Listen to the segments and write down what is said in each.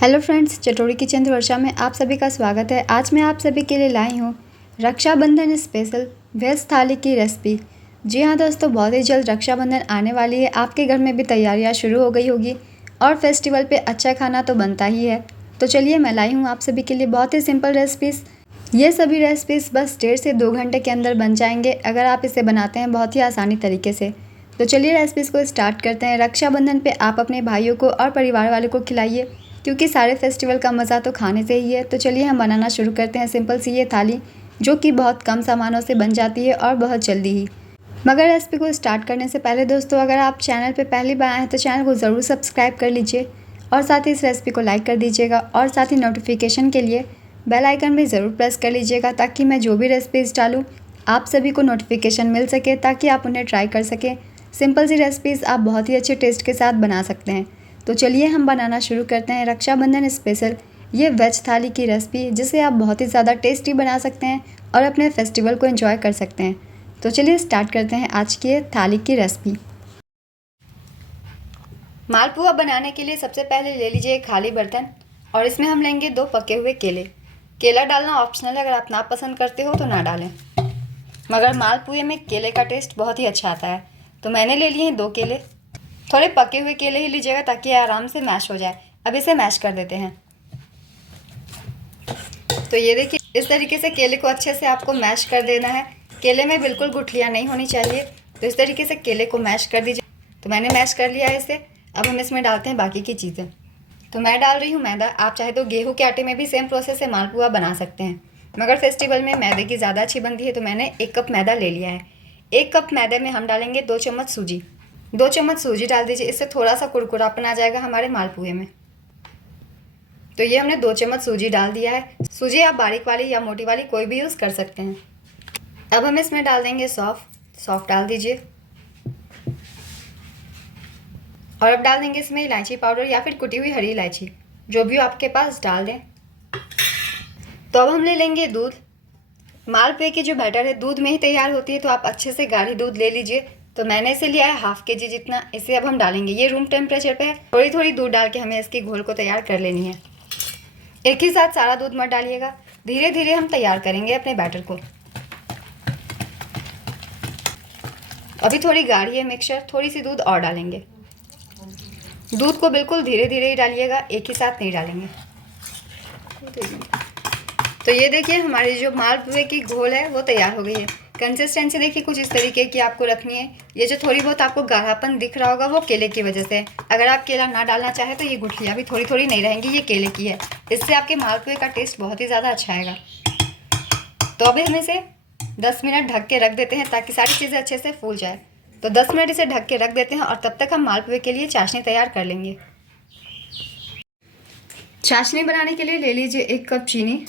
Hello friends, चटोरी kitchen वर्षा में आप सभी का स्वागत है। आज मैं आप सभी के लिए लाई हूँ रक्षाबंधन स्पेशल वेज थाली की रेसिपी। जी हाँ दोस्तों, बहुत ही जल्द रक्षाबंधन आने वाली है। आपके घर में भी तैयारियाँ शुरू हो गई होगी और फेस्टिवल पे अच्छा खाना तो बनता ही है। तो चलिए मैं लाई हूँ आप सभी के लिए बहुत ही सिंपल रेसिपीज़। ये सभी रेसिपीज़ बस 1.5 से 2 घंटे के अंदर बन जाएंगे अगर आप इसे बनाते हैं बहुत ही आसानी तरीके से। तो चलिए रेसिपीज़ को स्टार्ट करते हैं। रक्षाबंधन पे आप अपने भाइयों को और परिवार वालों को खिलाइए, क्योंकि सारे फेस्टिवल का मज़ा तो खाने से ही है। तो चलिए हम बनाना शुरू करते हैं सिंपल सी ये थाली, जो कि बहुत कम सामानों से बन जाती है और बहुत जल्दी ही। मगर रेसिपी को स्टार्ट करने से पहले दोस्तों, अगर आप चैनल पे पहली बार आए हैं तो चैनल को ज़रूर सब्सक्राइब कर लीजिए और साथ ही इस रेसिपी को लाइक कर दीजिएगा और साथ ही नोटिफिकेशन के लिए बेल आइकन भी ज़रूर प्रेस कर लीजिएगा, ताकि मैं जो भी रेसिपीज़ डालूँ आप सभी को नोटिफिकेशन मिल सके, ताकि आप उन्हें ट्राई कर सकें। सिंपल सी रेसिपीज़ आप बहुत ही अच्छे टेस्ट के साथ बना सकते हैं। तो चलिए हम बनाना शुरू करते हैं रक्षाबंधन स्पेशल ये वेज थाली की रेसिपी, जिसे आप बहुत ही ज़्यादा टेस्टी बना सकते हैं और अपने फेस्टिवल को एंजॉय कर सकते हैं। तो चलिए स्टार्ट करते हैं आज की ये थाली की रेसिपी। मालपुआ बनाने के लिए सबसे पहले ले लीजिए एक खाली बर्तन और इसमें हम लेंगे 2 पके हुए केले। केला डालना ऑप्शनल है, अगर आप ना पसंद करते हो तो ना डालें, मगर मालपुए में केले का टेस्ट बहुत ही अच्छा आता है। तो मैंने ले लिए हैं 2 केले। थोड़े पके हुए केले ही लीजिएगा ताकि आराम से मैश हो जाए। अब इसे मैश कर देते हैं। तो ये देखिए, इस तरीके से केले को अच्छे से आपको मैश कर देना है। केले में बिल्कुल गुठलियाँ नहीं होनी चाहिए। तो इस तरीके से केले को मैश कर दीजिए। तो मैंने मैश कर लिया है इसे। अब हम इसमें डालते हैं बाकी की चीज़ें। तो मैं डाल रही हूँ मैदा। आप चाहे तो गेहूँ के आटे में भी सेम प्रोसेस से मालपुआ बना सकते हैं, मगर फेस्टिवल में मैदे की ज़्यादा अच्छी बनती है। तो मैंने 1 कप मैदा ले लिया है। 1 कप मैदे में हम डालेंगे 2 चम्मच सूजी। 2 चम्मच सूजी डाल दीजिए, इससे थोड़ा सा कुरकुरापन आ जाएगा हमारे मालपुए में। तो ये हमने 2 चम्मच सूजी डाल दिया है। सूजी आप बारीक वाली या मोटी वाली कोई भी यूज़ कर सकते हैं। अब हम इसमें डाल देंगे सौंफ डाल दीजिए और अब डाल देंगे इसमें इलायची पाउडर या फिर कुटी हुई हरी इलायची, जो भी आपके पास डाल दें। तो अब हम ले लेंगे दूध। मालपुए की जो बैटर है दूध में ही तैयार होती है, तो आप अच्छे से गाढ़ी दूध ले लीजिए। तो मैंने इसे लिया है ½ kg जितना। इसे अब हम डालेंगे। ये रूम टेम्परेचर पे है। थोड़ी थोड़ी दूध डाल के हमें इसकी घोल को तैयार कर लेनी है। एक ही साथ सारा दूध मत डालिएगा, धीरे धीरे हम तैयार करेंगे अपने बैटर को। अभी थोड़ी गाढ़ी है मिक्सचर, थोड़ी सी दूध और डालेंगे। दूध को बिल्कुल धीरे धीरे ही डालिएगा, एक ही साथ नहीं डालेंगे। तो ये देखिए, हमारी जो मालपुए की घोल है वो तैयार हो गई है। कंसिस्टेंसी देखिए कुछ इस तरीके की आपको रखनी है। ये जो थोड़ी बहुत आपको गाढ़ापन दिख रहा होगा वो केले की वजह से। अगर आप केला ना डालना चाहें तो ये गुठलियाँ भी थोड़ी थोड़ी नहीं रहेंगी, ये केले की है। इससे आपके मालपुए का टेस्ट बहुत ही ज़्यादा अच्छा आएगा। तो अभी हम इसे 10 मिनट ढक के रख देते हैं ताकि सारी चीज़ें अच्छे से फूल जाए। तो 10 मिनट इसे ढक के रख देते हैं और तब तक हम मालपुए के लिए चाशनी तैयार कर लेंगे। चाशनी बनाने के लिए ले लीजिए 1 कप चीनी,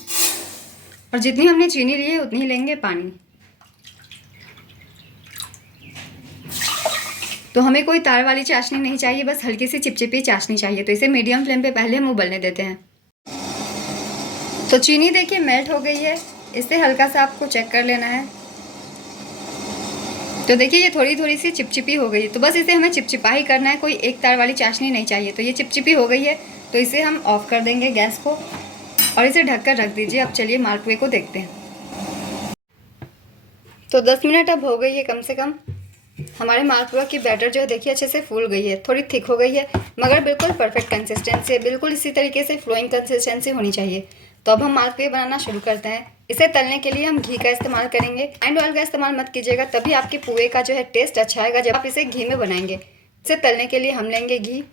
और जितनी हमने चीनी ली है उतनी ही लेंगे पानी। तो हमें कोई तार वाली चाशनी नहीं चाहिए, बस हल्की सी चिपचिपी चाशनी चाहिए। तो इसे मीडियम फ्लेम पे पहले हम उबलने देते हैं। तो चीनी देखिए मेल्ट हो गई है। इसे हल्का सा आपको चेक कर लेना है। तो देखिए ये थोड़ी थोड़ी सी चिपचिपी हो गई है। तो बस इसे हमें चिपचिपा ही करना है, कोई एक तार वाली चाशनी नहीं चाहिए। तो ये चिपचिपी हो गई है, तो इसे हम ऑफ कर देंगे गैस को और इसे ढककर रख दीजिए। अब चलिए मालपुए को देखते हैं। तो 10 मिनट अब हो गई है कम से कम। हमारे मालपुआ की बैटर जो है देखिए अच्छे से फूल गई है, थोड़ी थिक हो गई है, मगर बिल्कुल परफेक्ट कंसिस्टेंसी है। बिल्कुल इसी तरीके से फ्लोइंग कंसिस्टेंसी होनी चाहिए। तो अब हम मालपुए बनाना शुरू करते हैं। इसे तलने के लिए हम घी का इस्तेमाल करेंगे। रिफाइंड ऑयल का इस्तेमाल मत कीजिएगा, तभी आपके पुए का जो है टेस्ट अच्छा आएगा जब आप इसे घी में बनाएंगे। इसे तलने के लिए हम लेंगे घी।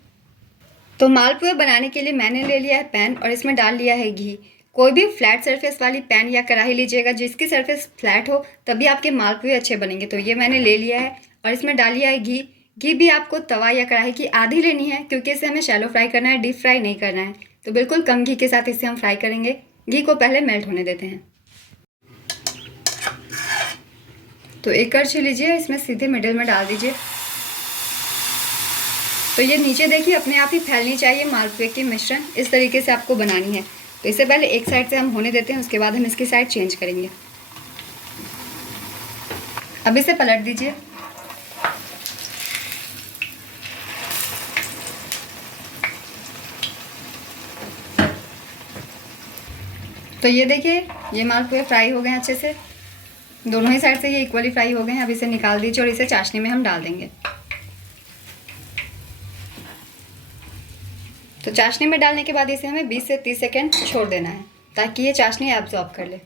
तो मालपुए बनाने के लिए मैंने ले लिया है पैन और इसमें डाल लिया है घी। कोई भी फ्लैट सरफेस वाली पैन या कढ़ाई लीजिएगा जिसकी सरफेस फ्लैट हो, तभी आपके मालपुए अच्छे बनेंगे। तो ये मैंने ले लिया है और इसमें डाल लिया है घी। घी भी आपको तवा या कढ़ाई की आधी लेनी है, क्योंकि इसे हमें शैलो फ्राई करना है, डीप फ्राई नहीं करना है। तो बिल्कुल कम घी के साथ इसे हम फ्राई करेंगे। घी को पहले मेल्ट होने देते हैं। तो एक करछी लीजिए, इसमें सीधे मिडिल में डाल दीजिए। तो ये नीचे देखिए अपने आप ही फैलनी चाहिए मालपुए की मिश्रण। इस तरीके से आपको बनानी है। तो इसे पहले एक साइड से हम होने देते हैं, उसके बाद हम इसकी साइड चेंज करेंगे। अब इसे पलट दीजिए। तो ये देखिए, ये मालपुए फ्राई हो गए हैं अच्छे से, दोनों ही साइड से ये इक्वली फ्राई हो गए हैं। अब इसे निकाल दीजिए और इसे चाशनी में हम डाल देंगे। तो चाशनी में डालने के बाद इसे हमें 20 से 30 सेकेंड छोड़ देना है ताकि ये चाशनी एब्जॉर्ब कर ले।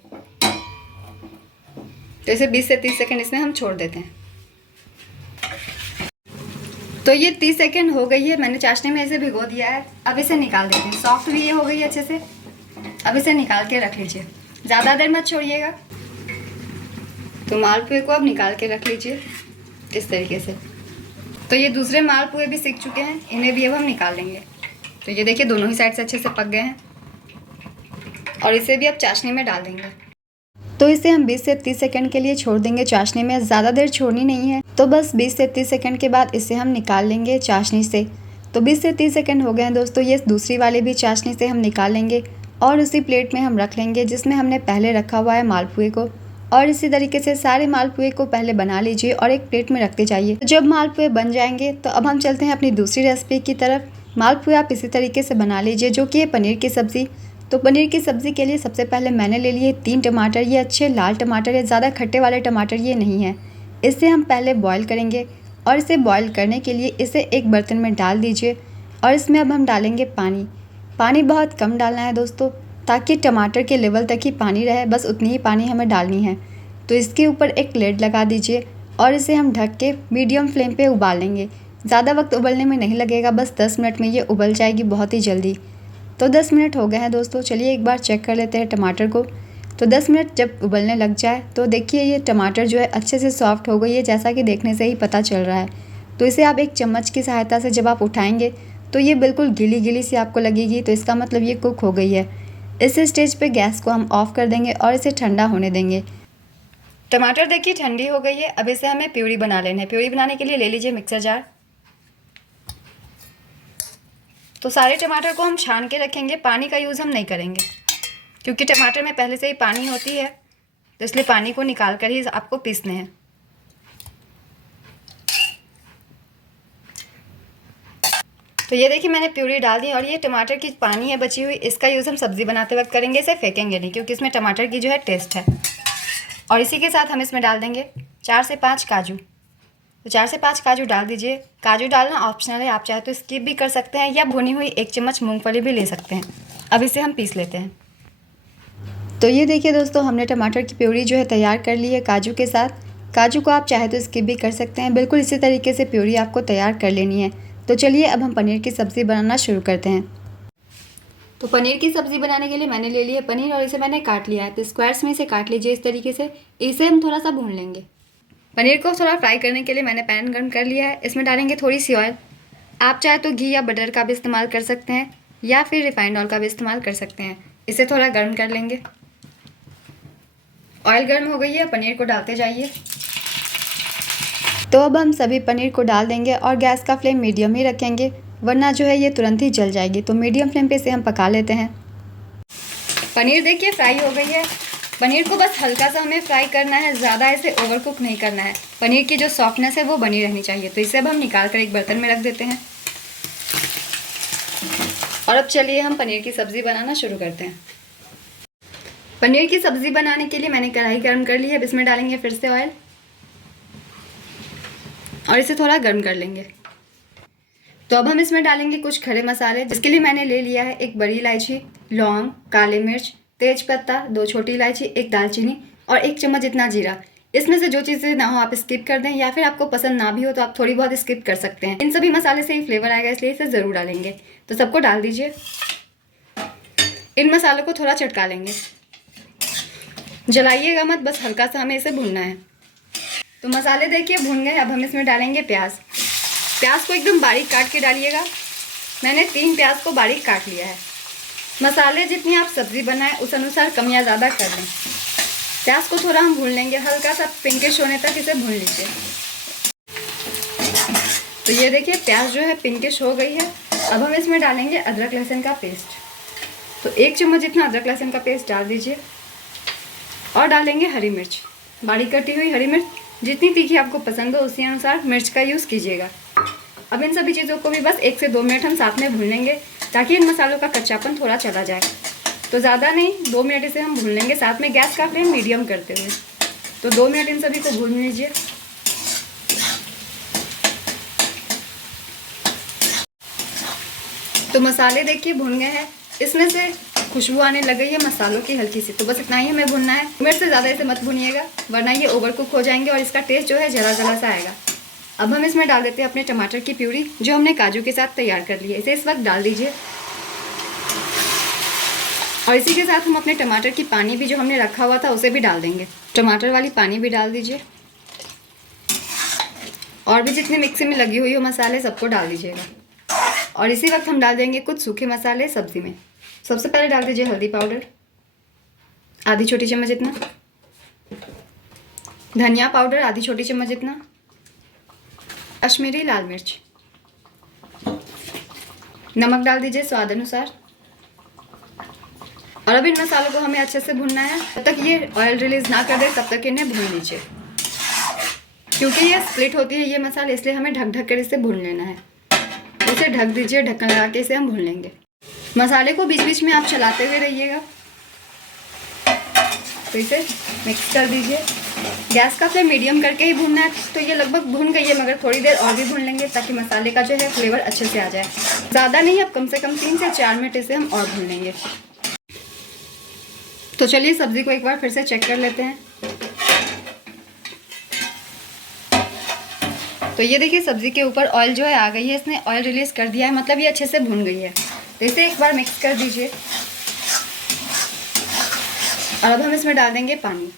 तो इसे 20 से 30 सेकेंड इसमें हम छोड़ देते हैं। तो ये 30 सेकेंड हो गई है, मैंने चाशनी में इसे भिगो दिया है। अब इसे निकाल देते हैं। सॉफ्ट भी ये हो गई है अच्छे से। अब इसे निकाल के रख लीजिए, ज़्यादा देर मत छोड़िएगा। तो मालपुए को अब निकाल के रख लीजिए इस तरीके से। तो ये दूसरे मालपुए भी सीख चुके हैं, इन्हें भी अब हम निकाल लेंगे। तो ये देखिए, दोनों ही साइड से अच्छे से पक गए हैं और इसे भी अब चाशनी में डाल देंगे। तो इसे हम 20 से 30 सेकंड के लिए छोड़ देंगे चाशनी में, ज़्यादा देर छोड़नी नहीं है। तो बस 20 से 30 सेकंड के बाद इसे हम निकाल लेंगे चाशनी से। तो 20 से 30 सेकंड हो गए हैं दोस्तों। ये दूसरी वाली भी चाशनी से हम निकाल लेंगे और उसी प्लेट में हम रख लेंगे जिसमें हमने पहले रखा हुआ है मालपुए को। और इसी तरीके से सारे मालपुए को पहले बना लीजिए और एक प्लेट में रखते जाइए। जब मालपुए बन जाएंगे तो अब हम चलते हैं अपनी दूसरी रेसिपी की तरफ। मालपुए आप इसी तरीके से बना लीजिए, जो कि है पनीर की सब्ज़ी। तो पनीर की सब्ज़ी के लिए सबसे पहले मैंने ले लिए 3 टमाटर। ये अच्छे लाल टमाटर है, ज़्यादा खट्टे वाले टमाटर ये नहीं है। इसे हम पहले बॉईल करेंगे और इसे बॉईल करने के लिए इसे एक बर्तन में डाल दीजिए और इसमें अब हम डालेंगे पानी। पानी बहुत कम डालना है दोस्तों, ताकि टमाटर के लेवल तक ही पानी रहे, बस उतनी ही पानी हमें डालनी है। तो इसके ऊपर एक लेड लगा दीजिए और इसे हम ढक के मीडियम फ्लेम पे उबाल लेंगे। ज़्यादा वक्त उबलने में नहीं लगेगा, बस 10 मिनट में ये उबल जाएगी बहुत ही जल्दी। तो 10 मिनट हो गए हैं दोस्तों। चलिए एक बार चेक कर लेते हैं टमाटर को। तो 10 मिनट जब उबलने लग जाए तो देखिए ये टमाटर जो है अच्छे से सॉफ्ट हो गई है, जैसा कि देखने से ही पता चल रहा है। तो इसे आप एक चम्मच की सहायता से जब आप उठाएंगे तो ये बिल्कुल गीली गीली सी आपको लगेगी, तो इसका मतलब ये कुक हो गई है। इस स्टेज पे गैस को हम ऑफ़ कर देंगे और इसे ठंडा होने देंगे। टमाटर देखिए ठंडी हो गई है। अब इसे हमें प्यूरी बना लेना है। प्यूरी बनाने के लिए ले लीजिए मिक्सर जार। तो सारे टमाटर को हम छान के रखेंगे, पानी का यूज़ हम नहीं करेंगे क्योंकि टमाटर में पहले से ही पानी होती है, तो इसलिए पानी को निकाल कर ही आपको पीसने हैं। तो ये देखिए मैंने प्यूरी डाल दी और ये टमाटर की पानी है बची हुई, इसका यूज़ हम सब्ज़ी बनाते वक्त करेंगे। इसे फेंकेंगे नहीं क्योंकि इसमें टमाटर की जो है टेस्ट है। और इसी के साथ हम इसमें डाल देंगे 4 से 5 काजू। तो 4 से 5 काजू डाल दीजिए। काजू डालना ऑप्शनल है, आप चाहे तो स्किप भी कर सकते हैं या भुनी हुई 1 चम्मच मूंगफली भी ले सकते हैं। अब इसे हम पीस लेते हैं। तो ये देखिए दोस्तों, हमने टमाटर की प्यूरी जो है तैयार कर ली है काजू के साथ। काजू को आप चाहे तो स्किप भी कर सकते हैं, बिल्कुल इसी तरीके से प्यूरी आपको तैयार कर लेनी है। तो चलिए अब हम पनीर की सब्ज़ी बनाना शुरू करते हैं। तो पनीर की सब्ज़ी बनाने के लिए मैंने ले लिया पनीर और इसे मैंने काट लिया है। तो स्क्वायर्स में इसे काट लीजिए इस तरीके से। इसे हम थोड़ा सा भून लेंगे। पनीर को थोड़ा फ्राई करने के लिए मैंने पैन गर्म कर लिया है। इसमें डालेंगे थोड़ी सी ऑयल। आप चाहे तो घी या बटर का भी इस्तेमाल कर सकते हैं या फिर रिफाइंड ऑयल का भी इस्तेमाल कर सकते हैं। इसे थोड़ा गर्म कर लेंगे। ऑयल गर्म हो गई है, पनीर को डालते जाइए। तो अब हम सभी पनीर को डाल देंगे और गैस का फ्लेम मीडियम ही रखेंगे, वरना जो है ये तुरंत ही जल जाएगी। तो मीडियम फ्लेम पे इसे हम पका लेते हैं। पनीर देखिए फ्राई हो गई है। पनीर को बस हल्का सा हमें फ्राई करना है, ज़्यादा इसे ओवर कुक नहीं करना है। पनीर की जो सॉफ्टनेस है वो बनी रहनी चाहिए। तो इसे अब हम निकाल कर एक बर्तन में रख देते हैं। और अब चलिए हम पनीर की सब्ज़ी बनाना शुरू करते हैं। पनीर की सब्ज़ी बनाने के लिए मैंने कढ़ाई गर्म कर ली है। अब इसमें डालेंगे फिर से ऑयल और इसे थोड़ा गर्म कर लेंगे। तो अब हम इसमें डालेंगे कुछ खड़े मसाले, जिसके लिए मैंने ले लिया है 1 बड़ी इलायची, लौंग, काली मिर्च, तेज पत्ता, 2 छोटी इलायची, 1 दालचीनी और 1 चम्मच जितना जीरा। इसमें से जो चीज़ें ना हो आप स्किप कर दें, या फिर आपको पसंद ना भी हो तो आप थोड़ी बहुत स्किप कर सकते हैं। इन सभी मसाले से ही फ्लेवर आएगा, इसलिए इसे ज़रूर डालेंगे। तो सबको डाल दीजिए। इन मसालों को थोड़ा चटका लेंगे, जलाइएगा मत, बस हल्का सा हमें इसे भूनना है। तो मसाले देखिए भून गए। अब हम इसमें डालेंगे प्याज। प्याज को एकदम बारीक काट के डालिएगा। मैंने 3 प्याज को बारीक काट लिया है। मसाले जितनी आप सब्ज़ी बनाएं उस अनुसार कम या ज़्यादा कर लें। प्याज को थोड़ा हम भून लेंगे, हल्का सा पिंकिश होने तक इसे भून लीजिए। तो ये देखिए प्याज जो है पिंकिश हो गई है। अब हम इसमें डालेंगे अदरक लहसुन का पेस्ट। तो 1 चम्मच जितना अदरक लहसुन का पेस्ट डाल दीजिए और डालेंगे हरी मिर्च, बारीक कटी हुई हरी मिर्च। जितनी तीखी आपको पसंद हो उसी अनुसार मिर्च का यूज़ कीजिएगा। अब इन सभी चीज़ों को भी बस 1 से 2 मिनट हम साथ में भून लेंगे, ताकि इन मसालों का कच्चापन थोड़ा चला जाए। तो ज़्यादा नहीं, 2 मिनट इसे हम भून लेंगे, साथ में गैस का फ्लेम मीडियम करते हुए। तो 2 मिनट इन सभी को भून लीजिए। तो मसाले देखिए भुन गए हैं, इसमें से खुशबू आने लग गई है मसालों की हल्की सी। तो बस इतना ही हमें भुनना है, मिर्च से ज़्यादा इसे मत भुनिएगा वरना ये ओवर कुक हो जाएंगे और इसका टेस्ट जो है जला जला सा आएगा। अब हम इसमें डाल देते हैं अपने टमाटर की प्यूरी जो हमने काजू के साथ तैयार कर ली है, इसे इस वक्त डाल दीजिए। और इसी के साथ हम अपने टमाटर की पानी भी जो हमने रखा हुआ था उसे भी डाल देंगे। टमाटर वाली पानी भी डाल दीजिए और भी जितने मिक्सी में लगी हुई हो मसाले सबको डाल दीजिएगा। और इसी वक्त हम डाल देंगे कुछ सूखे मसाले सब्जी में। सबसे पहले डाल दीजिए हल्दी पाउडर आधी छोटी चम्मच जितना, धनिया पाउडर आधी छोटी चम्मच जितना, कश्मीरी लाल मिर्च, नमक डाल दीजिए स्वाद अनुसार। और अब इन मसालों को हमें अच्छे से भूनना है, जब तक ये ऑयल रिलीज ना कर दे तब तक इन्हें भून लीजिए। क्योंकि ये स्प्लिट होती है ये मसाले, इसलिए हमें ढक ढक कर इसे भून लेना है। इसे ढक दीजिए, ढक्कन लगा के इसे हम भून लेंगे। मसाले को बीच बीच में आप चलाते हुए रहिएगा। तो इसे मिक्स कर दीजिए। गैस का फ्लेम मीडियम करके ही भूनना है। तो ये लगभग भून गई है मगर थोड़ी देर और भी भून लेंगे ताकि मसाले का जो है फ्लेवर अच्छे से आ जाए। ज़्यादा नहीं, अब कम से कम 3 से 4 मिनट इसे हम और भून लेंगे। तो चलिए सब्ज़ी को एक बार फिर से चेक कर लेते हैं। तो ये देखिए सब्ज़ी के ऊपर ऑयल जो है आ गई है, इसने ऑयल रिलीज़ कर दिया है, मतलब ये अच्छे से भून गई है। तो इसे एक बार मिक्स कर दीजिए। और अब हम इसमें डाल देंगे पानी।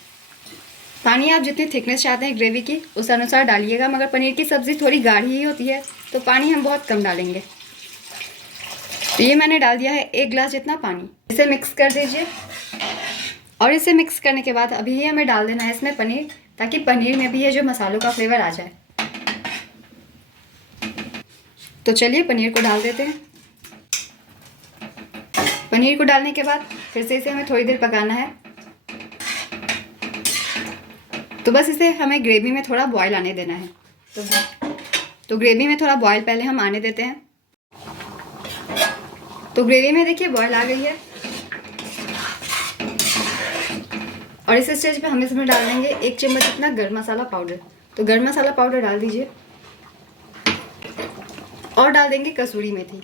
पानी आप जितनी थिकनेस चाहते हैं ग्रेवी की उस अनुसार डालिएगा, मगर पनीर की सब्ज़ी थोड़ी गाढ़ी ही होती है तो पानी हम बहुत कम डालेंगे। तो ये मैंने डाल दिया है 1 गिलास जितना पानी। इसे मिक्स कर दीजिए। और इसे मिक्स करने के बाद अभी ही हमें डाल देना है इसमें पनीर, ताकि पनीर में भी ये जो मसालों का फ्लेवर आ जाए। तो चलिए पनीर को डाल देते हैं। पनीर को डालने के बाद फिर से इसे हमें थोड़ी देर पकाना है। तो बस इसे हमें ग्रेवी में थोड़ा बॉयल आने देना है। तो ग्रेवी में थोड़ा बॉयल पहले हम आने देते हैं। तो ग्रेवी में देखिए बॉयल आ गई है। और इस स्टेज पे हम इसमें डाल देंगे 1 चम्मच इतना गर्म मसाला पाउडर। तो गर्म मसाला पाउडर डाल दीजिए। और डाल देंगे कसूरी मेथी।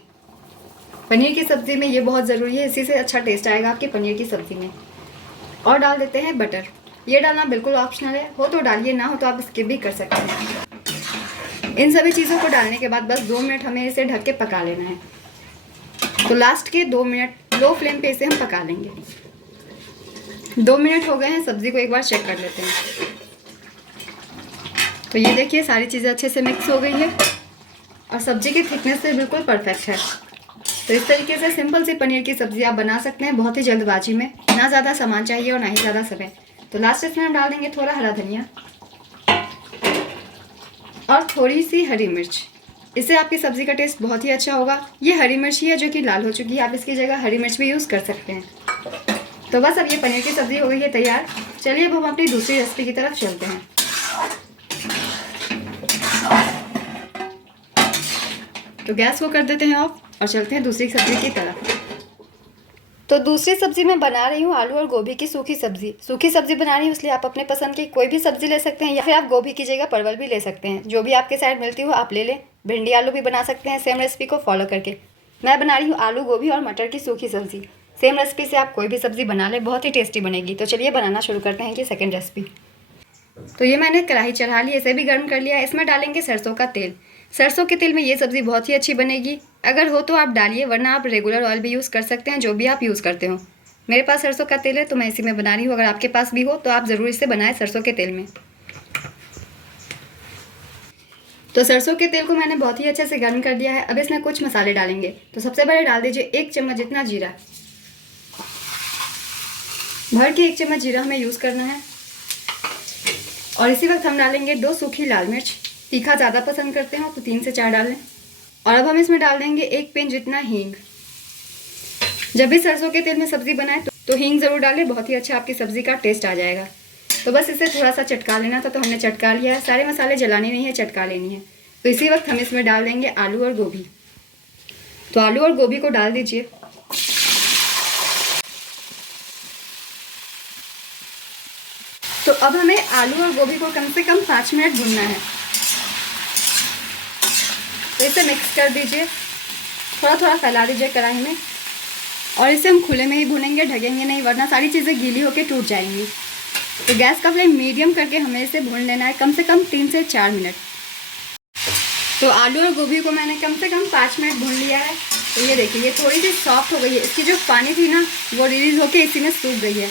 पनीर की सब्ज़ी में ये बहुत ज़रूरी है, इसी से अच्छा टेस्ट आएगा आपके पनीर की सब्ज़ी में। और डाल देते हैं बटर। ये डालना बिल्कुल ऑप्शनल है, हो तो डालिए, ना हो तो आप स्किप भी कर सकते हैं। इन सभी चीज़ों को डालने के बाद बस 2 मिनट हमें इसे ढक के पका लेना है। तो लास्ट के 2 मिनट लो फ्लेम पे इसे हम पका लेंगे। 2 मिनट हो गए हैं, सब्ज़ी को एक बार चेक कर लेते हैं। तो ये देखिए सारी चीज़ें अच्छे से मिक्स हो गई है और सब्ज़ी की थिकनेस से बिल्कुल परफेक्ट है। तो इस तरीके से सिंपल सी पनीर की सब्ज़ी आप बना सकते हैं बहुत ही जल्दबाजी में, ना ज़्यादा सामान चाहिए और ना ही ज़्यादा समय। तो लास्ट इसमें हम डाल देंगे थोड़ा हरा धनिया और थोड़ी सी हरी मिर्च। इससे आपकी सब्ज़ी का टेस्ट बहुत ही अच्छा होगा। ये हरी मिर्च ही है जो कि लाल हो चुकी है, आप इसकी जगह हरी मिर्च भी यूज़ कर सकते हैं। तो बस अब ये पनीर की सब्ज़ी हो गई है तैयार। चलिए अब हम अपनी दूसरी रेसिपी की तरफ चलते हैं। तो गैस को कर देते हैं ऑफ और चलते हैं दूसरी सब्ज़ी की तरफ। तो दूसरी सब्ज़ी मैं बना रही हूँ आलू और गोभी की सूखी सब्ज़ी। सूखी सब्ज़ी बना रही हूँ इसलिए आप अपने पसंद की कोई भी सब्ज़ी ले सकते हैं या फिर आप गोभी की जगह परवल भी ले सकते हैं। जो भी आपके साइड मिलती हो आप ले लें। भिंडी आलू भी बना सकते हैं सेम रेसिपी को फॉलो करके। मैं बना रही हूँ आलू गोभी और मटर की सूखी सब्ज़ी। सेम रेसिपी से आप कोई भी सब्ज़ी बना लें, बहुत ही टेस्टी बनेगी। तो चलिए बनाना शुरू करते हैं कि सेकेंड रेसिपी। तो ये मैंने कढ़ाई चढ़ा ली, इसे भी गर्म कर लिया। इसमें डालेंगे सरसों का तेल। सरसों के तेल में ये सब्ज़ी बहुत ही अच्छी बनेगी। अगर हो तो आप डालिए, वरना आप रेगुलर ऑयल भी यूज़ कर सकते हैं, जो भी आप यूज़ करते हो। मेरे पास सरसों का तेल है तो मैं इसी में बना रही हूँ। अगर आपके पास भी हो तो आप ज़रूर इसे बनाएं सरसों के तेल में। तो सरसों के तेल को मैंने बहुत ही अच्छे से गर्म कर दिया है। अब इसमें कुछ मसाले डालेंगे। तो सबसे पहले डाल दीजिए 1 चम्मच जितना जीरा। भर के 1 चम्मच जीरा हमें यूज़ करना है। और इसी वक्त हम डालेंगे 2 सूखी लाल मिर्च। तीखा ज़्यादा पसंद करते हो तो 3 से 4 डालें। और अब हम इसमें डाल देंगे 1 पिंच जितना हींग। जब भी सरसों के तेल में सब्ज़ी बनाए तो हींग ज़रूर डालें, बहुत ही अच्छा आपकी सब्ज़ी का टेस्ट आ जाएगा। तो बस इसे थोड़ा सा चटका लेना था तो हमने चटका लिया है। सारे मसाले जलाने नहीं है, चटका लेनी है। तो इसी वक्त हम इसमें डाल देंगे आलू और गोभी। तो आलू और गोभी को डाल दीजिए। तो अब हमें आलू और गोभी को कम से कम 5 मिनट भूनना है। तो इसे मिक्स कर दीजिए, थोड़ा थोड़ा फैला दीजिए कढ़ाई में, और इसे हम खुले में ही भूनेंगे, ढकेंगे नहीं, वरना सारी चीज़ें गीली होकर टूट जाएंगी। तो गैस का फ्लेम मीडियम करके हमें इसे भून लेना है कम से कम 3 से 4 मिनट। तो आलू और गोभी को मैंने कम से कम 5 मिनट भून लिया है। तो ये देखिए, ये थोड़ी सी सॉफ्ट हो गई है, इसकी जो पानी थी ना वो रिलीज़ होकर इसी में सूख गई है।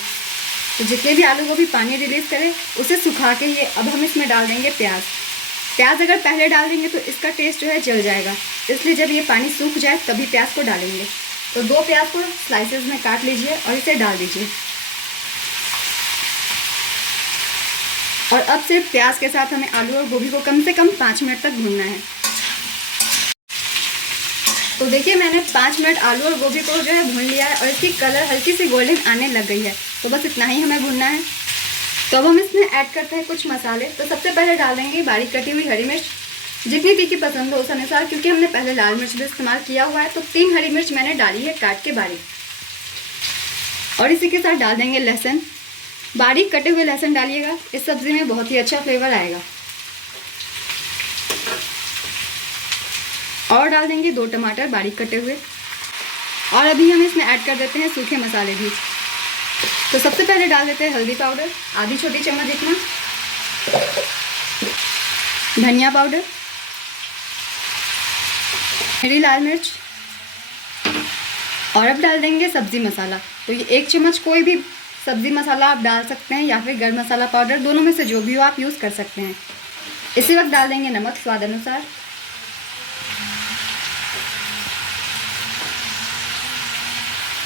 तो जितने भी आलू गोभी पानी रिलीज़ करे उसे सुखा के ये अब हम इसमें डाल देंगे प्याज। प्याज अगर पहले डाल देंगे तो इसका टेस्ट जो है जल जाएगा, इसलिए जब ये पानी सूख जाए तभी प्याज को डालेंगे। तो 2 प्याज को स्लाइसेस में काट लीजिए और इसे डाल दीजिए। और अब सिर्फ प्याज के साथ हमें आलू और गोभी को कम से कम 5 मिनट तक भूनना है। तो देखिए, मैंने 5 मिनट आलू और गोभी को जो है भून लिया है और इसकी कलर हल्की सी गोल्डन आने लग गई है। तो बस इतना ही हमें भूनना है। तो अब हम इसमें ऐड करते हैं कुछ मसाले। तो सबसे पहले डाल देंगे बारीक कटी हुई हरी मिर्च, जितनी तीखी पसंद हो उस अनुसार, क्योंकि हमने पहले लाल मिर्च भी इस्तेमाल किया हुआ है। तो 3 हरी मिर्च मैंने डाली है काट के बारीक। और इसी के साथ डाल देंगे लहसुन, बारीक कटे हुए लहसुन डालिएगा, इस सब्ज़ी में बहुत ही अच्छा फ्लेवर आएगा। और डाल देंगे 2 टमाटर बारीक कटे हुए। और अभी हम इसमें ऐड कर देते हैं सूखे मसाले भी। तो सबसे पहले डाल देते हैं हल्दी पाउडर, आधी छोटी चम्मच इतना, धनिया पाउडर, हरी लाल मिर्च, और अब डाल देंगे सब्ज़ी मसाला। तो ये 1 चम्मच कोई भी सब्ज़ी मसाला आप डाल सकते हैं, या फिर गर्म मसाला पाउडर, दोनों में से जो भी हो आप यूज़ कर सकते हैं। इसी वक्त डाल देंगे नमक स्वाद अनुसार।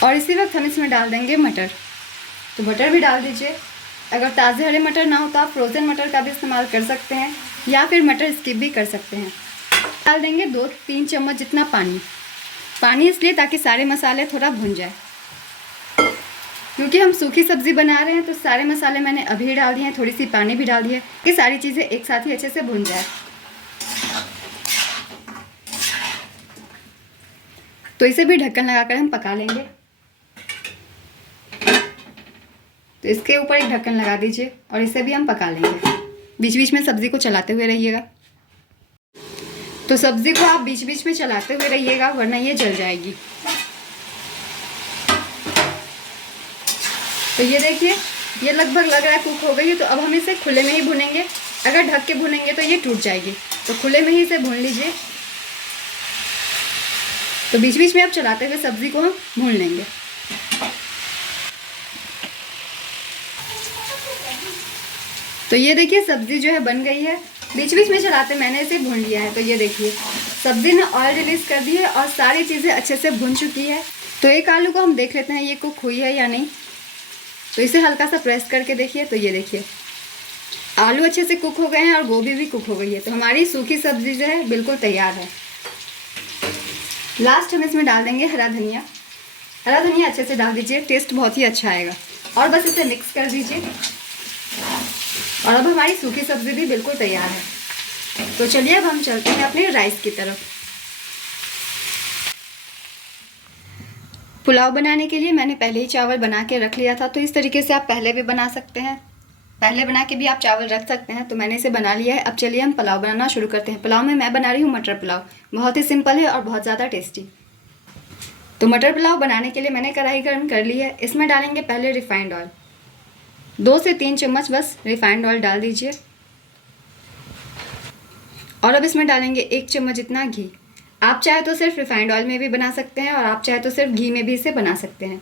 और इसी वक्त हम इसमें डाल देंगे मटर। तो मटर भी डाल दीजिए। अगर ताज़े हरे मटर ना हो तो आप फ्रोज़न मटर का भी इस्तेमाल कर सकते हैं, या फिर मटर स्किप भी कर सकते हैं। डाल देंगे 2-3 चम्मच जितना पानी। पानी इसलिए ताकि सारे मसाले थोड़ा भुन जाए, क्योंकि हम सूखी सब्ज़ी बना रहे हैं। तो सारे मसाले मैंने अभी डाल दिए हैं, थोड़ी सी पानी भी डाल दिया है कि सारी चीज़ें एक साथ ही अच्छे से भुन जाए। तो इसे भी ढक्कन लगाकर हम पका लेंगे। तो इसके ऊपर एक ढक्कन लगा दीजिए और इसे भी हम पका लेंगे। बीच बीच में सब्ज़ी को चलाते हुए रहिएगा। तो सब्ज़ी को आप बीच बीच में चलाते हुए रहिएगा, वरना ये जल जाएगी। तो ये देखिए, ये लगभग लग रहा है कुक हो गई है। तो अब हम इसे खुले में ही भुनेंगे, अगर ढक के भुनेंगे तो ये टूट जाएगी। तो खुले में ही इसे भून लीजिए। तो बीच बीच में आप चलाते हुए सब्ज़ी को हम भून लेंगे। तो ये देखिए, सब्ज़ी जो है बन गई है। बीच बीच में चलाते मैंने इसे भून लिया है। तो ये देखिए, सब्ज़ी ने ऑयल रिलीज़ कर दी है और सारी चीज़ें अच्छे से भुन चुकी है। तो एक आलू को हम देख लेते हैं ये कुक हुई है या नहीं। तो इसे हल्का सा प्रेस करके देखिए। तो ये देखिए, आलू अच्छे से कुक हो गए हैं और गोभी भी कुक हो गई है। तो हमारी सूखी सब्ज़ी जो है बिल्कुल तैयार है। लास्ट हम इसमें डाल देंगे हरा धनिया। हरा धनिया अच्छे से डाल दीजिए, टेस्ट बहुत ही अच्छा आएगा। और बस इसे मिक्स कर दीजिए। और अब हमारी सूखी सब्ज़ी भी बिल्कुल तैयार है। तो चलिए अब हम चलते हैं अपने राइस की तरफ। पुलाव बनाने के लिए मैंने पहले ही चावल बना के रख लिया था। तो इस तरीके से आप पहले भी बना सकते हैं, पहले बना के भी आप चावल रख सकते हैं। तो मैंने इसे बना लिया है। अब चलिए हम पुलाव बनाना शुरू करते हैं। पुलाव में मैं बना रही हूँ मटर पुलाव। बहुत ही सिंपल है और बहुत ज़्यादा टेस्टी। तो मटर पुलाव बनाने के लिए मैंने कढ़ाई गर्म कर ली है। इसमें डालेंगे पहले रिफाइंड ऑयल, 2 से 3 चम्मच बस रिफाइंड ऑयल डाल दीजिए। और अब इसमें डालेंगे 1 चम्मच जितना घी। आप चाहे तो सिर्फ रिफाइंड ऑयल में भी बना सकते हैं, और आप चाहे तो सिर्फ घी में भी इसे बना सकते हैं।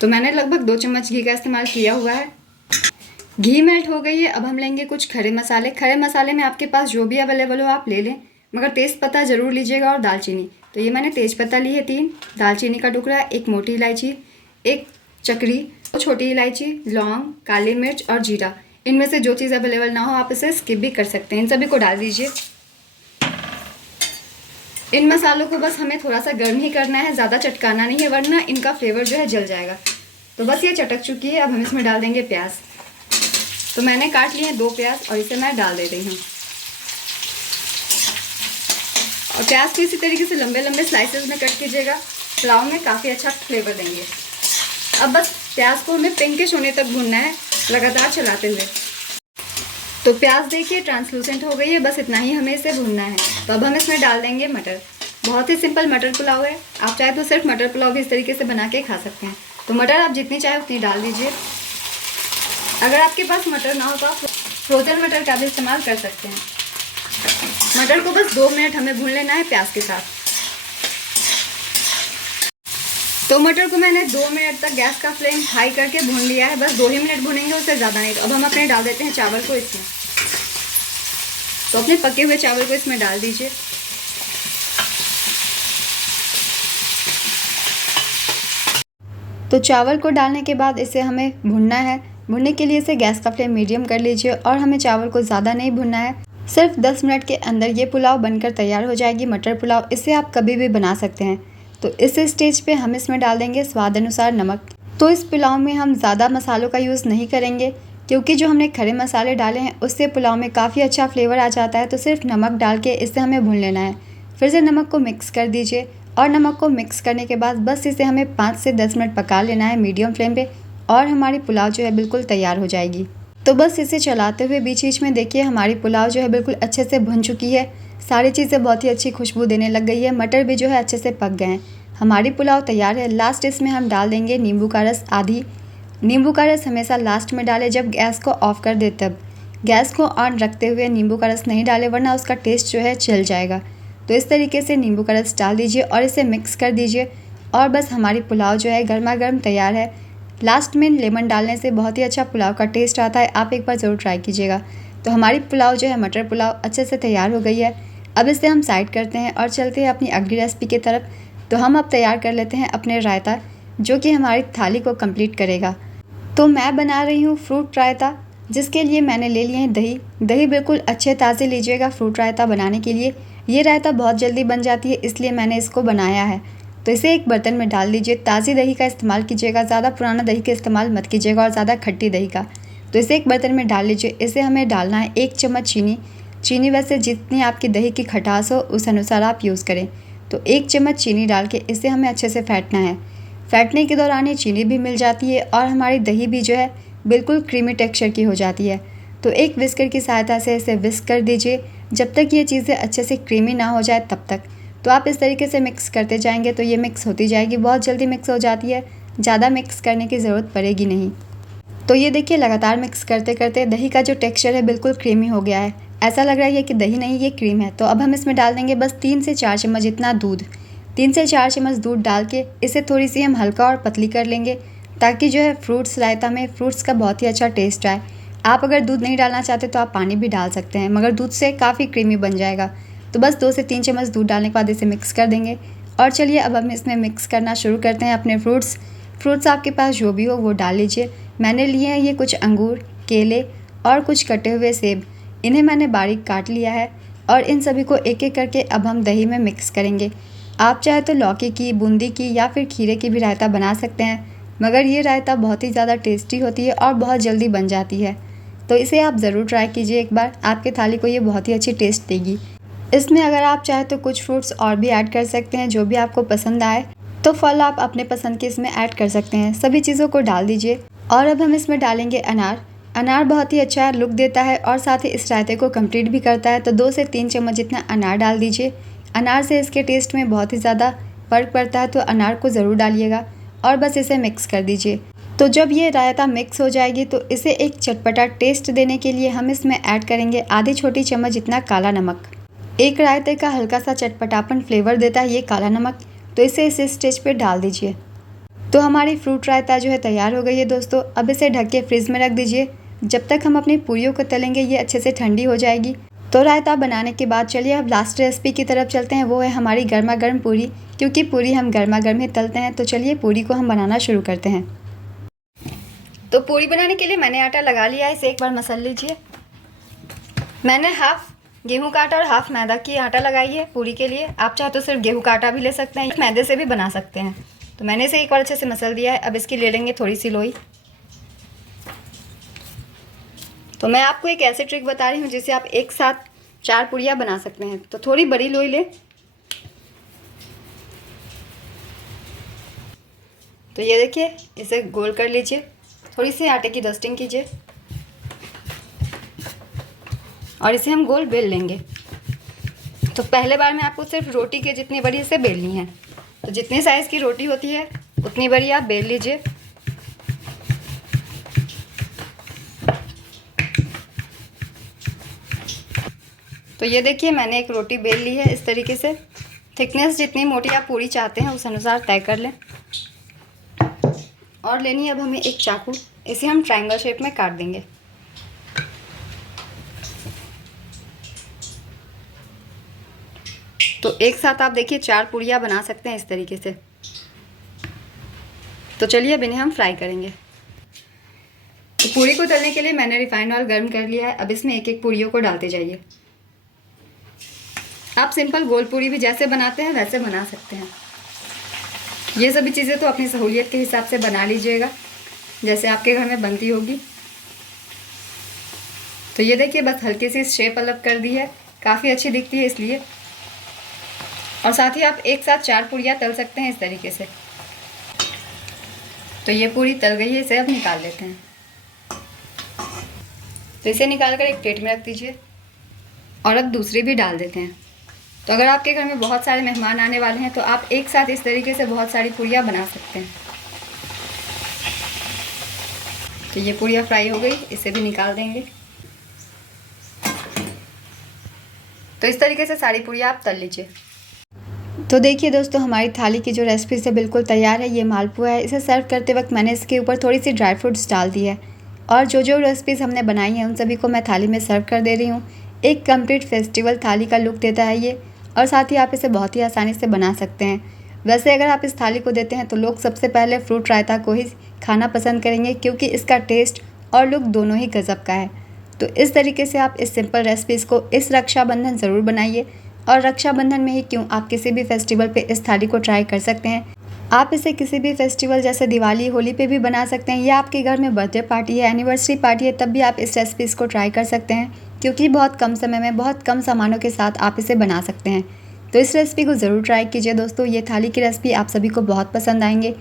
तो मैंने लगभग 2 चम्मच घी का इस्तेमाल किया हुआ है। घी मेल्ट हो गई है। अब हम लेंगे कुछ खड़े मसाले। खड़े मसाले में आपके पास जो भी अवेलेबल हो आप ले लें, मगर तेज़पत्ता ज़रूर लीजिएगा और दालचीनी। तो ये मैंने तेज़पत्ता ली है 3, दालचीनी का टुकड़ा, 1 मोटी इलायची, 1 चक्री, 2 छोटी इलायची, लौंग, काली मिर्च और जीरा। इनमें से जो चीज़ अवेलेबल ना हो आप इसे स्किप भी कर सकते हैं। इन सभी को डाल दीजिए। इन मसालों को बस हमें थोड़ा सा गर्म ही करना है, ज़्यादा चटकाना नहीं है, वरना इनका फ्लेवर जो है जल जाएगा। तो बस ये चटक चुकी है। अब हम इसमें डाल देंगे प्याज। तो मैंने काट लिए हैं 2 प्याज और इसे मैं डाल दे रही हूँ। और प्याज को इसी तरीके से लंबे लंबे स्लाइसेस में कट कीजिएगा, पुलाव में काफ़ी अच्छा फ्लेवर देंगे। अब बस प्याज को हमें पिंकिश होने तक भूनना है। लगातार चलाते हुए। तो प्याज देखिए ट्रांसलूसेंट हो गई है, बस इतना ही हमें इसे भूनना है। तो अब हम इसमें डाल देंगे मटर। बहुत ही सिंपल मटर पुलाव है, आप चाहे तो सिर्फ मटर पुलाव भी इस तरीके से बना के खा सकते हैं। तो मटर आप जितनी चाहे उतनी डाल दीजिए। अगर आपके पास मटर ना हो तो आप फ्रोजन मटर का भी इस्तेमाल कर सकते हैं। मटर को बस 2 मिनट हमें भून लेना है प्याज के साथ। तो मटर को मैंने 2 मिनट तक गैस का फ्लेम हाई करके भून लिया है, बस 2 ही मिनट भूनेंगे, उससे ज़्यादा नहीं। तो अब हम अपने डाल देते हैं चावल को इसमें। तो अपने पके हुए चावल को इसमें डाल दीजिए। तो चावल को डालने के बाद इसे हमें भुनना है। भुनने के लिए इसे गैस का फ्लेम मीडियम कर लीजिए और हमें चावल को ज़्यादा नहीं भुनना है। सिर्फ 10 मिनट के अंदर ये पुलाव बनकर तैयार हो जाएगी, मटर पुलाव। इसे आप कभी भी बना सकते हैं। तो इस स्टेज पे हम इसमें डाल देंगे स्वाद अनुसार नमक। तो इस पुलाव में हम ज़्यादा मसालों का यूज़ नहीं करेंगे, क्योंकि जो हमने खड़े मसाले डाले हैं उससे पुलाव में काफ़ी अच्छा फ्लेवर आ जाता है। तो सिर्फ नमक डाल के इसे हमें भून लेना है। फिर से नमक को मिक्स कर दीजिए और नमक को मिक्स करने के बाद बस इसे हमें 5 से 10 मिनट पका लेना है मीडियम फ्लेम पे, और हमारी पुलाव जो है बिल्कुल तैयार हो जाएगी। तो बस इसे चलाते हुए बीच बीच में देखिए हमारी पुलाव जो है बिल्कुल अच्छे से भुन चुकी है। सारी चीज़ें बहुत ही अच्छी खुशबू देने लग गई है, मटर भी जो है अच्छे से पक गए हैं। हमारी पुलाव तैयार है। लास्ट इसमें हम डाल देंगे नींबू का रस आधी। नींबू का रस हमेशा लास्ट में डालें जब गैस को ऑफ कर दे तब। गैस को ऑन रखते हुए नींबू का रस नहीं डालें, वरना उसका टेस्ट जो है चल जाएगा। तो इस तरीके से नींबू का रस डाल दीजिए और इसे मिक्स कर दीजिए, और बस हमारी पुलाव जो है गर्मा गर्म तैयार है। लास्ट में लेमन डालने से बहुत ही अच्छा पुलाव का टेस्ट आता है, आप एक बार ज़रूर ट्राई कीजिएगा। तो हमारी पुलाव जो है मटर पुलाव अच्छे से तैयार हो गई है। अब इसे हम साइड करते हैं और चलते हैं अपनी अगली रेसिपी की तरफ। तो हम अब तैयार कर लेते हैं अपने रायता, जो कि हमारी थाली को कंप्लीट करेगा। तो मैं बना रही हूँ फ्रूट रायता, जिसके लिए मैंने ले लिए हैं दही। दही बिल्कुल अच्छे ताज़े लीजिएगा फ्रूट रायता बनाने के लिए। ये रायता बहुत जल्दी बन जाती है, इसलिए मैंने इसको बनाया है। तो इसे एक बर्तन में डाल दीजिए। ताज़ी दही का इस्तेमाल कीजिएगा, ज़्यादा पुराना दही का इस्तेमाल मत कीजिएगा, और ज़्यादा खट्टी दही का। तो इसे एक बर्तन में डाल लीजिए। इसे हमें डालना है 1 चम्मच चीनी। चीनी वैसे जितनी आपकी दही की खटास हो उस अनुसार आप यूज़ करें। तो 1 चम्मच चीनी डाल के इसे हमें अच्छे से फेंटना है। फेंटने के दौरान ये चीनी भी मिल जाती है और हमारी दही भी जो है बिल्कुल क्रीमी टेक्सचर की हो जाती है। तो एक विस्कर की सहायता से इसे विस्क कर दीजिए जब तक ये चीज़ें अच्छे से क्रीमी ना हो जाए तब तक। तो आप इस तरीके से मिक्स करते जाएंगे तो ये मिक्स होती जाएगी, बहुत जल्दी मिक्स हो जाती है, ज़्यादा मिक्स करने की ज़रूरत पड़ेगी नहीं। तो ये देखिए लगातार मिक्स करते करते दही का जो टेक्सचर है बिल्कुल क्रीमी हो गया है। ऐसा लग रहा है कि दही नहीं, ये क्रीम है। तो अब हम इसमें डाल देंगे बस 3 से 4 चम्मच जितना दूध। 3 से 4 चम्मच दूध डाल के इसे थोड़ी सी हम हल्का और पतली कर लेंगे, ताकि जो है फ्रूट्स रायता में फ्रूट्स का बहुत ही अच्छा टेस्ट आए। आप अगर दूध नहीं डालना चाहते तो आप पानी भी डाल सकते हैं, मगर दूध से काफ़ी क्रीमी बन जाएगा। तो बस 2 से 3 चम्मच दूध डालने के बाद इसे मिक्स कर देंगे। और चलिए अब हम इसमें मिक्स करना शुरू करते हैं अपने फ्रूट्स आपके पास जो भी हो वो डाल लीजिए। मैंने लिए हैं ये कुछ अंगूर, केले और कुछ कटे हुए सेब। इन्हें मैंने बारीक काट लिया है, और इन सभी को एक एक करके अब हम दही में मिक्स करेंगे। आप चाहे तो लौकी की, बूंदी की या फिर खीरे की भी रायता बना सकते हैं, मगर ये रायता बहुत ही ज़्यादा टेस्टी होती है और बहुत जल्दी बन जाती है। तो इसे आप ज़रूर ट्राई कीजिए एक बार, आपके थाली को ये बहुत ही अच्छी टेस्ट देगी। इसमें अगर आप चाहे तो कुछ फ्रूट्स और भी ऐड कर सकते हैं, जो भी आपको पसंद आए। तो फल आप अपने पसंद के इसमें ऐड कर सकते हैं। सभी चीज़ों को डाल दीजिए, और अब हम इसमें डालेंगे अनार। अनार बहुत ही अच्छा लुक देता है और साथ ही इस रायते को कंप्लीट भी करता है। तो 2 से 3 चम्मच जितना अनार डाल दीजिए। अनार से इसके टेस्ट में बहुत ही ज़्यादा फ़र्क पड़ता है, तो अनार को ज़रूर डालिएगा और बस इसे मिक्स कर दीजिए। तो जब ये रायता मिक्स हो जाएगी तो इसे एक चटपटा टेस्ट देने के लिए हम इसमें ऐड करेंगे आधी छोटी चम्मच जितना काला नमक। एक रायते का हल्का सा चटपटापन फ्लेवर देता है ये काला नमक, तो इसे इस स्टेज पे डाल दीजिए। तो हमारी फ्रूट रायता जो है तैयार हो गई है दोस्तों। अब इसे ढक के फ्रिज में रख दीजिए। जब तक हम अपनी पूरियों को तलेंगे ये अच्छे से ठंडी हो जाएगी। तो रायता बनाने के बाद चलिए अब लास्ट रेसिपी की तरफ चलते हैं, वो है हमारी गर्मा गर्म पूरी। क्योंकि पूरी हम गर्मा गर्म ही तलते हैं, तो चलिए पूरी को हम बनाना शुरू करते हैं। तो पूरी बनाने के लिए मैंने आटा लगा लिया है, इसे एक बार मसल लीजिए। मैंने हाफ गेहूं का आटा और हाफ मैदा की आटा लगाई है पूरी के लिए। आप चाहे तो सिर्फ गेहूं का आटा भी ले सकते हैं, मैदे से भी बना सकते हैं। तो मैंने इसे एक बार अच्छे से मसल दिया है। अब इसकी ले लेंगे थोड़ी सी लोई। तो मैं आपको एक ऐसी ट्रिक बता रही हूँ जिससे आप एक साथ 4 पूरियाँ बना सकते हैं। तो थोड़ी बड़ी लोई ले। तो ये देखिए, इसे गोल कर लीजिए थोड़ी सी आटे की डस्टिंग कीजिए और इसे हम गोल बेल लेंगे। तो पहले बार में आपको सिर्फ रोटी के जितनी बड़ी से बेलनी है, तो जितनी साइज़ की रोटी होती है उतनी बड़ी आप बेल लीजिए। तो ये देखिए मैंने एक रोटी बेल ली है इस तरीके से। थिकनेस जितनी मोटी आप पूरी चाहते हैं उस अनुसार तय कर लें। और लेनी है अब हमें एक चाकू, इसे हम ट्रायंगल शेप में काट देंगे। तो एक साथ आप देखिए 4 पूरियाँ बना सकते हैं इस तरीके से। तो चलिए अब इन्हें हम फ्राई करेंगे। तो पूरी को तलने के लिए मैंने रिफाइंड ऑयल गर्म कर लिया है। अब इसमें एक एक पूरियों को डालते जाइए। आप सिंपल गोल पूरी भी जैसे बनाते हैं वैसे बना सकते हैं। ये सभी चीज़ें तो अपनी सहूलियत के हिसाब से बना लीजिएगा, जैसे आपके घर में बनती होगी। तो ये देखिए बस हल्की सी शेप अलग कर दी है, काफ़ी अच्छी दिखती है इसलिए। और साथ ही आप एक साथ 4 पूरियाँ तल सकते हैं इस तरीके से। तो ये पूरी तल गई है, इसे अब निकाल लेते हैं। तो इसे निकाल कर एक प्लेट में रख दीजिए और अब दूसरी भी डाल देते हैं। तो अगर आपके घर में बहुत सारे मेहमान आने वाले हैं तो आप एक साथ इस तरीके से बहुत सारी पूरियाँ बना सकते हैं। तो ये पूरियाँ फ्राई हो गई, इसे भी निकाल देंगे। तो इस तरीके से सारी पूरियाँ आप तल लीजिए। तो देखिए दोस्तों हमारी थाली की जो रेसिपी से बिल्कुल तैयार है। ये मालपुआ है। इसे सर्व करते वक्त मैंने इसके ऊपर थोड़ी सी ड्राई फ्रूट्स डाल दी है और जो जो रेसिपीज़ हमने बनाई हैं उन सभी को मैं थाली में सर्व कर दे रही हूँ। एक कंप्लीट फेस्टिवल थाली का लुक देता है ये, और साथ ही आप इसे बहुत ही आसानी से बना सकते हैं। वैसे अगर आप इस थाली को देते हैं तो लोग सबसे पहले फ्रूट रायता को ही खाना पसंद करेंगे, क्योंकि इसका टेस्ट और लुक दोनों ही गज़ब का है। तो इस तरीके से आप इस सिंपल रेसिपीज़ को इस रक्षाबंधन ज़रूर बनाइए, और रक्षाबंधन में ही क्यों, आप किसी भी फेस्टिवल पे इस थाली को ट्राई कर सकते हैं। आप इसे किसी भी फेस्टिवल जैसे दिवाली, होली पे भी बना सकते हैं, या आपके घर में बर्थडे पार्टी है, एनिवर्सरी पार्टी है, तब भी आप इस रेसिपीज़ को ट्राई कर सकते हैं, क्योंकि बहुत कम समय में बहुत कम सामानों के साथ आप इसे बना सकते हैं। तो इस रेसिपी को ज़रूर ट्राई कीजिए दोस्तों। ये थाली की रेसिपी आप सभी को बहुत पसंद आएंगे।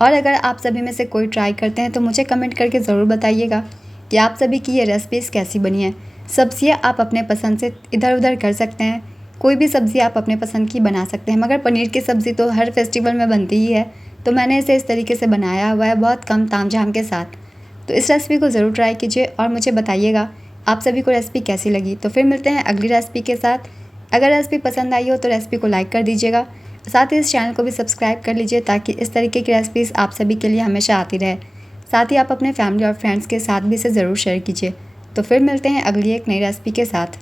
और अगर आप सभी में से कोई ट्राई करते हैं तो मुझे कमेंट करके ज़रूर बताइएगा कि आप सभी की ये रेसिपीज़ कैसी बनी है। सब्जियाँ आप अपने पसंद से इधर उधर कर सकते हैं, कोई भी सब्ज़ी आप अपने पसंद की बना सकते हैं, मगर पनीर की सब्ज़ी तो हर फेस्टिवल में बनती ही है। तो मैंने इसे इस तरीके से बनाया हुआ है, बहुत कम तामझाम के साथ। तो इस रेसिपी को ज़रूर ट्राई कीजिए और मुझे बताइएगा आप सभी को रेसिपी कैसी लगी। तो फिर मिलते हैं अगली रेसिपी के साथ। अगर रेसिपी पसंद आई हो तो रेसिपी को लाइक कर दीजिएगा, साथ ही इस चैनल को भी सब्सक्राइब कर लीजिए, ताकि इस तरीके की रेसिपीज़ आप सभी के लिए हमेशा आती रहे। साथ ही आप अपने फैमिली और फ्रेंड्स के साथ भी इसे ज़रूर शेयर कीजिए। तो फिर मिलते हैं अगली एक नई रेसिपी के साथ।